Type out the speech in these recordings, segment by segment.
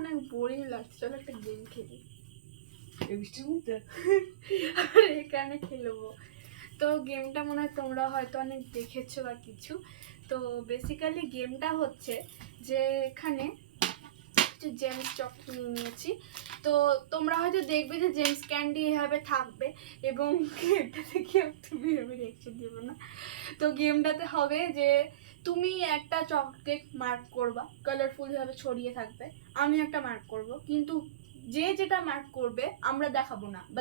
অনেক বোরিং লাগছে, চলো একটা গেম খেলি। এই বৃষ্টির মধ্যে আর এখানে খেলবো। তো গেমটা মনে হয় তোমরা হয়তো অনেক দেখেছো বা কিছু। তো বেসিক্যালি গেমটা হচ্ছে যে এখানে জেমস চকলেট নিয়েছি। তো তোমরা হয়তো দেখবে যে জেমস ক্যান্ডি এভাবে থাকবে এবং এটা দেখে তুমি আমি রিঅ্যাকশন দেবো না। তো গেমটাতে হবে যে তুমি একটা চকলেট মার্ক করবা, কালারফুল ভাবে ছড়িয়ে থাকবে, আমি একটা মার্ক করব, কিন্তু যে যেটা মার্ক করবে আমরা দেখাবো না বা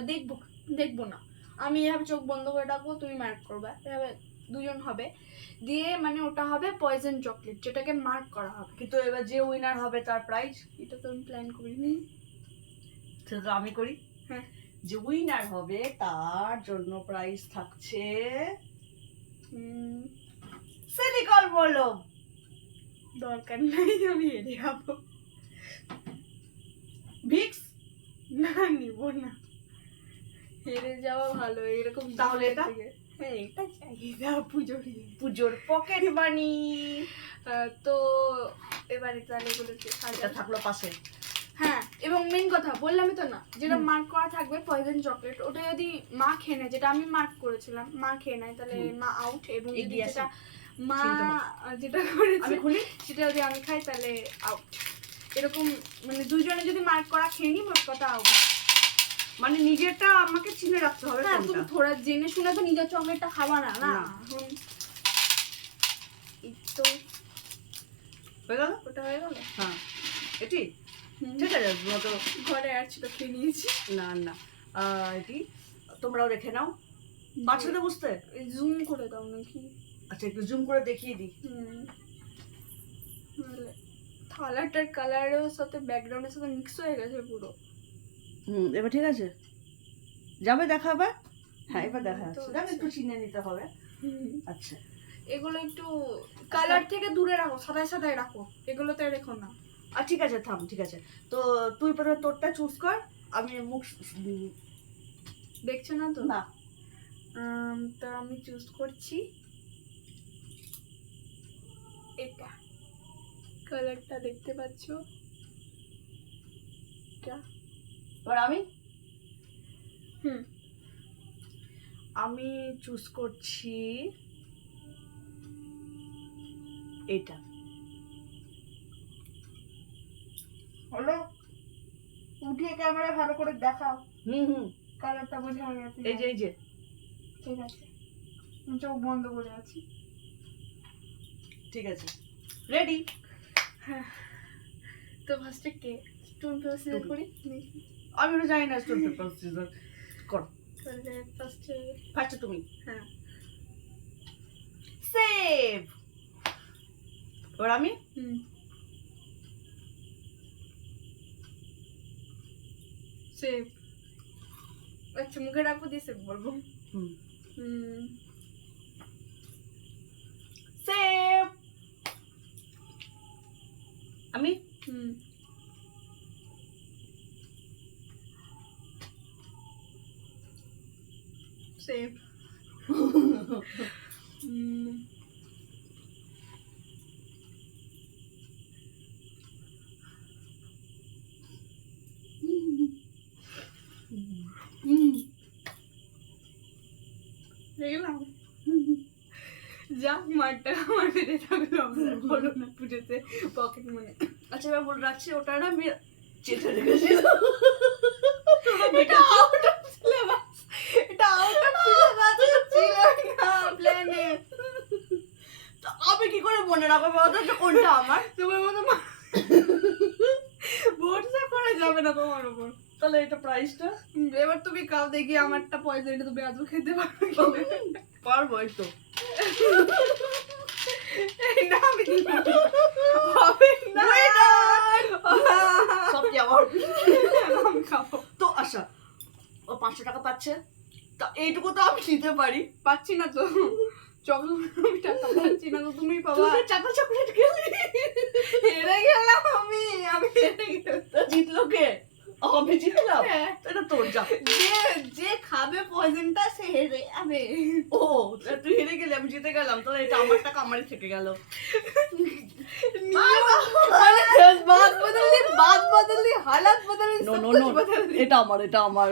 দেখবো না। আমি এভাবে চোখ বন্ধ করে রাখবো, তুমি মার্ক করবা, এভাবে দুজন হবে দিয়ে, মানে ওটা হবে পয়জন চকলেট যেটাকে মার্ক করা হবে। কিন্তু এবার যে উইনার হবে তার প্রাইজ এটা তো আমি প্ল্যান করিনি। সেটা আমি করি। হ্যাঁ, যে উইনার হবে তার জন্য প্রাইজ থাকছে সিলিকন বলো। দরকার নাই, আমি হেরে যাবো। ভিক্স না, নিব না, হেরে যাওয়া ভালো এরকম। তাহলে এটা? হ্যাঁ, এটা চাহিদা পুজোর পকেট মানি। তো এবারে তাহলে এগুলোকে এটা থাকলো পাশে। হ্যাঁ, এবং মেন কথা বললামই তো না, যেটা মার্ক করা থাকবে পয়জন চকলেট, ওটা যদি মা খেয়ে নেয়, যেটা আমি মার্ক করেছিলাম, মা খেয়ে নেয় তাহলে মা আউট, এবং যদি যেটা মা যেটা করেছে সেটা যদি আমি খাই তাহলে আউট। এরকম মানে দুইজনে যদি মার্ক করা খেয়ে নি, মোট কথা আউট। মানে নিজেরটা আমাকে চিনে রাখতে হবে। হ্যাঁ, তুমি থোড়া জেনে শুনে তো নিজের চকলেটটা খাবা না। না, এই তো হয়ে গেল, ওটা হয়ে গেল। হ্যাঁ এটি ঠিক আছে। মতো ঘরে আসছি তো খেয়ে নিয়েছি। না না, এটি তোমরাও রেখে নাও। বাচ্চাদের বুঝতে জুম করে দাও নাকি? আচ্ছা, একটু জুম করে দেখিয়ে দিই। থালাটার কালারের সাথে ব্যাকগ্রাউন্ডের সাথে মিক্স হয়ে গেছে পুরো। এবার ঠিক আছে, যাবে দেখাবে। হ্যাঁ, এবার দেখা যাচ্ছে। দেখো একটু চিনে নিতে হবে। আচ্ছা, এগুলো একটু কালার থেকে দূরে রাখো, সাদায় সাদায় রাখো, এগুলোতে রেখো না। ঠিক আছে, থাম, ঠিক আছে। তো তুই প্রথমে তোরটা চুজ কর, আমি মুখ দেখছো না তো? না, তো আমি চুজ করছি এটা। কালারটা দেখতে পাচ্ছো? এবার আমি চুজ করছি এটা। হলো, উঠিয়ে ক্যামেরা ভালো করে দেখাও। কালারটা বোঝা হয়ে গেছে। এই যে ঠিক আছে, আমি চোখ বন্ধ করে আছি। ঠিক আছে, রেডি। হ্যাঁ, তো ফার্স্টে কে স্টোন পেপার সিজার করি? আমি তো জানি না স্টোন পেপার সিজার কর। তাহলে ফার্স্টে তুমি। হ্যাঁ, সেভ। এবার আমি সেভ। আচ্ছা, মুখে রাখবো দিয়ে সেভ বলবো। সেভ। আমি সেভ। দেখলাম যাক, মারটা আমার বেঁধে থাকলো, বলো না পুজোতে পকেট মানে। আচ্ছা, এবার বলে রাখছি, ওটা না আমি চেটে রেখেছিল। এটা আউট অফ সিলেবাস, এটা আউট অফ সিলেবাস ছিল না প্ল্যানে। তো আমি কি করে মনে রাখবো ওটা কোনটা আমার? তোমার মতো ভরসা করা যাবে না তোমার উপর। তাহলে এটা প্রাইসটা এবার তুমি কাউ দেখি আমারটা পয়সা, এটা তুমি আজও খেতে পারবো। এই তো না, আমি হবে না, সব কি আমার? আমি খাবো। তো আচ্ছা, ও 500 টাকা পাচ্ছে, তা এইটুকু তো আমি নিতে পারি। পাচ্ছি না তো চকলেট, আমি টাকা পাচ্ছি না তো, তুমি পাবা। তুই চারটা চকলেট খেলি, হেরে গেলাম আমি হেরে গেলাম। জিতলো কে? আমি জিতলাম। এটা তোর যা, যে খাবে পয়জনটা সে হেরে যাবে। ও তুই হেরে গেলি, আমি জিতে গেলাম, তাহলে এটা আমার টাকা আমারই থেকে গেল। বাদ বদল हालात बदल नो नो नो, এটা আমার